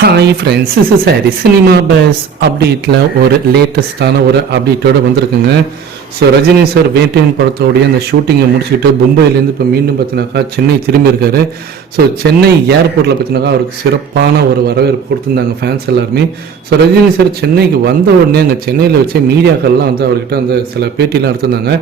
Hi friends is sorry cinema buzz அப்டேட்டில் ஒரு லேட்டஸ்டான ஒரு அப்டேட்டோட வந்திருக்குங்க. ஸோ ரஜினி சார் வேட்டையன் படத்தோடைய அந்த ஷூட்டிங்கை முடிச்சுட்டு மும்பையிலேருந்து இப்போ மீண்டும் பார்த்தினாக்கா சென்னை திரும்பி இருக்காரு. ஸோ சென்னை ஏர்போர்ட்டில் பார்த்தினாக்கா அவருக்கு சிறப்பான ஒரு வரவேற்பு கொடுத்துருந்தாங்க ஃபேன்ஸ் எல்லாருமே. ஸோ ரஜினி சார் சென்னைக்கு வந்த உடனே அங்கே சென்னையில் வச்சு மீடியாக்கள்லாம் வந்து அவர்கிட்ட அந்த சில பேட்டிலாம் எடுத்திருந்தாங்க.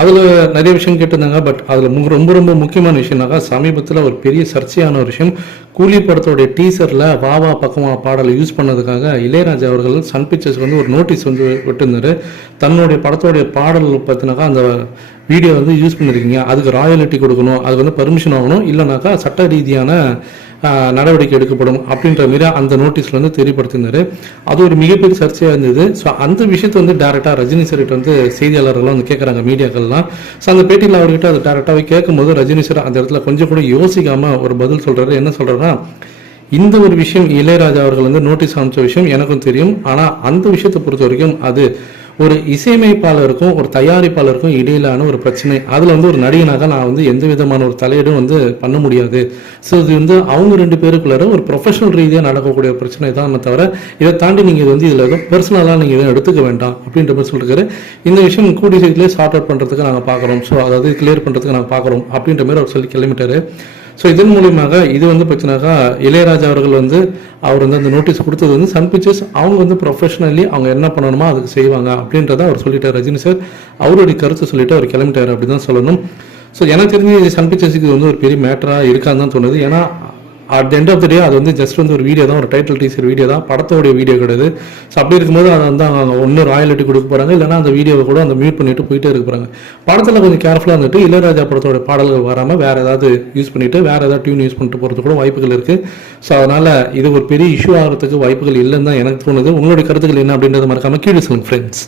அதில் நிறைய விஷயம் கேட்டிருந்தாங்க பட் அதில் ரொம்ப ரொம்ப முக்கியமான விஷயம்னாக்கா சமீபத்தில் ஒரு பெரிய சர்ச்சையான ஒரு விஷயம். கூலி படத்தோடைய டீசரில் வாவா பக்கமா பாடலை யூஸ் பண்ணதுக்காக இளையராஜா அவர்கள் சன் பிக்சர்ஸ்க்கு வந்து ஒரு நோட்டீஸ் வந்து விட்டுருந்தார். தன்னுடைய படத்தோடைய பாடல் பார்த்தினாக்கா அந்த வீடியோ வந்து யூஸ் பண்ணியிருக்கீங்க அதுக்கு ராயலிட்டி கொடுக்கணும் அதுக்கு வந்து பர்மிஷன் ஆகணும் இல்லைனாக்கா சட்ட ரீதியான நடவடிக்கை எடுக்கப்படும் அப்படின்ற மாரி அந்த நோட்டீஸ்ல வந்து தெரியப்படுத்தினார் அது ஒரு மிகப்பெரிய சர்ச்சையாக இருந்தது. ஸோ அந்த விஷயத்தை வந்து டேரெக்டாக ரஜினி சார்கிட்ட வந்து செய்தியாளர்கள்லாம் வந்து கேட்குறாங்க மீடியாக்கள்லாம். ஸோ அந்த பேட்டியில் அவர்கிட்ட அது டேரெக்டாகவே கேட்கும்போது ரஜினி சார் அந்த இடத்துல கொஞ்சம் கூட யோசிக்காம ஒரு பதில் சொல்றாரு. என்ன சொல்றாருன்னா இந்த ஒரு விஷயம் இளையராஜா அவர்கள் வந்து நோட்டீஸ் அனுப்பிச்ச விஷயம் எனக்கும் தெரியும். ஆனால் அந்த விஷயத்தை பொறுத்த வரைக்கும் அது ஒரு இசையமைப்பாளருக்கும் ஒரு தயாரிப்பாளருக்கும் இடையிலான ஒரு பிரச்சனை. அதில் வந்து ஒரு நடிகனாக நான் வந்து எந்த விதமான ஒரு தலையீடும் வந்து பண்ண முடியாது. ஸோ இது வந்து அவங்க ரெண்டு பேருக்குள்ளார ஒரு ப்ரொஃபஷனல் ரீதியாக நடக்கக்கூடிய பிரச்சனை தான் தவிர இதை தாண்டி நீங்கள் இது வந்து இதில் எதுவும் பர்சனலாக நீங்கள் எதுவும் எடுத்துக்க வேண்டாம் அப்படின்ற மாதிரி சொல்லிருக்காரு. இந்த விஷயம் கூடிய சீக்கிரத்திலே சார்ட் அவுட் பண்ணுறதுக்கு நாங்கள் பார்க்குறோம். ஸோ அதாவது கிளியர் பண்ணுறதுக்கு நாங்கள் பார்க்குறோம் அப்படின்ற மாதிரி அவர் சொல்லி கிளம்பிட்டாரு. ஸோ இதன் மூலியமாக இது வந்து பார்த்தீங்கன்னாக்கா இளையராஜா அவர்கள் வந்து அவர் வந்து அந்த நோட்டீஸ் கொடுத்தது வந்து சன் பிக்சர்ஸ் அவங்க வந்து ப்ரொஃபஷனலி அவங்க என்ன பண்ணணுமோ அதுக்கு செய்வாங்க அப்படின்றத அவர் சொல்லிட்டார். ரஜினி சார் அவருடைய கருத்தை சொல்லிட்டு அவர் கிளம்பிட்டார் அப்படி தான் சொல்லணும். ஸோ எனக்கு தெரிஞ்சு சன் பிக்சர்ஸுக்கு இது வந்து ஒரு பெரிய மேட்டராக இருக்கான்னு தான் தோணுது. ஏன்னா at end of the day அது வந்து ஜஸ்ட் வந்து ஒரு வீடியோ தான் ஒரு டைட்டில் டீசர் வீடியோ தான். படத்தோடைய வீடியோ கிடையாது. ஸோ அப்படி இருக்கும்போது அதை வந்து அவங்க ஒன்று ராயலிட்டி கொடுக்க போகிறாங்க இல்லைனா அந்த வீடியோவை கூட அந்த மியூட் பண்ணிட்டு போயிட்டே இருக்க போகிறாங்க படத்தில் கொஞ்சம் கேர்ஃபுல்லாக இருந்துட்டு இளையராஜா படத்தோட பாடல்கள் வராமல் வேறு ஏதாவது யூஸ் பண்ணிட்டு வேறு ஏதாவது டியூன் யூஸ் பண்ணிட்டு போகிறது கூட வாய்ப்புகள் இருக்குது ஸோ அதனால் இது ஒரு பெரிய இஷ்யூ ஆகிறதுக்கு வாய்ப்புகள் இல்லைன்னு தான் எனக்கு தோணுது. உங்களுடைய கருத்துக்கள் என்ன அப்படின்றத மறக்காமல் கீழே சொல்லுங்கள் ஃப்ரெண்ட்ஸ்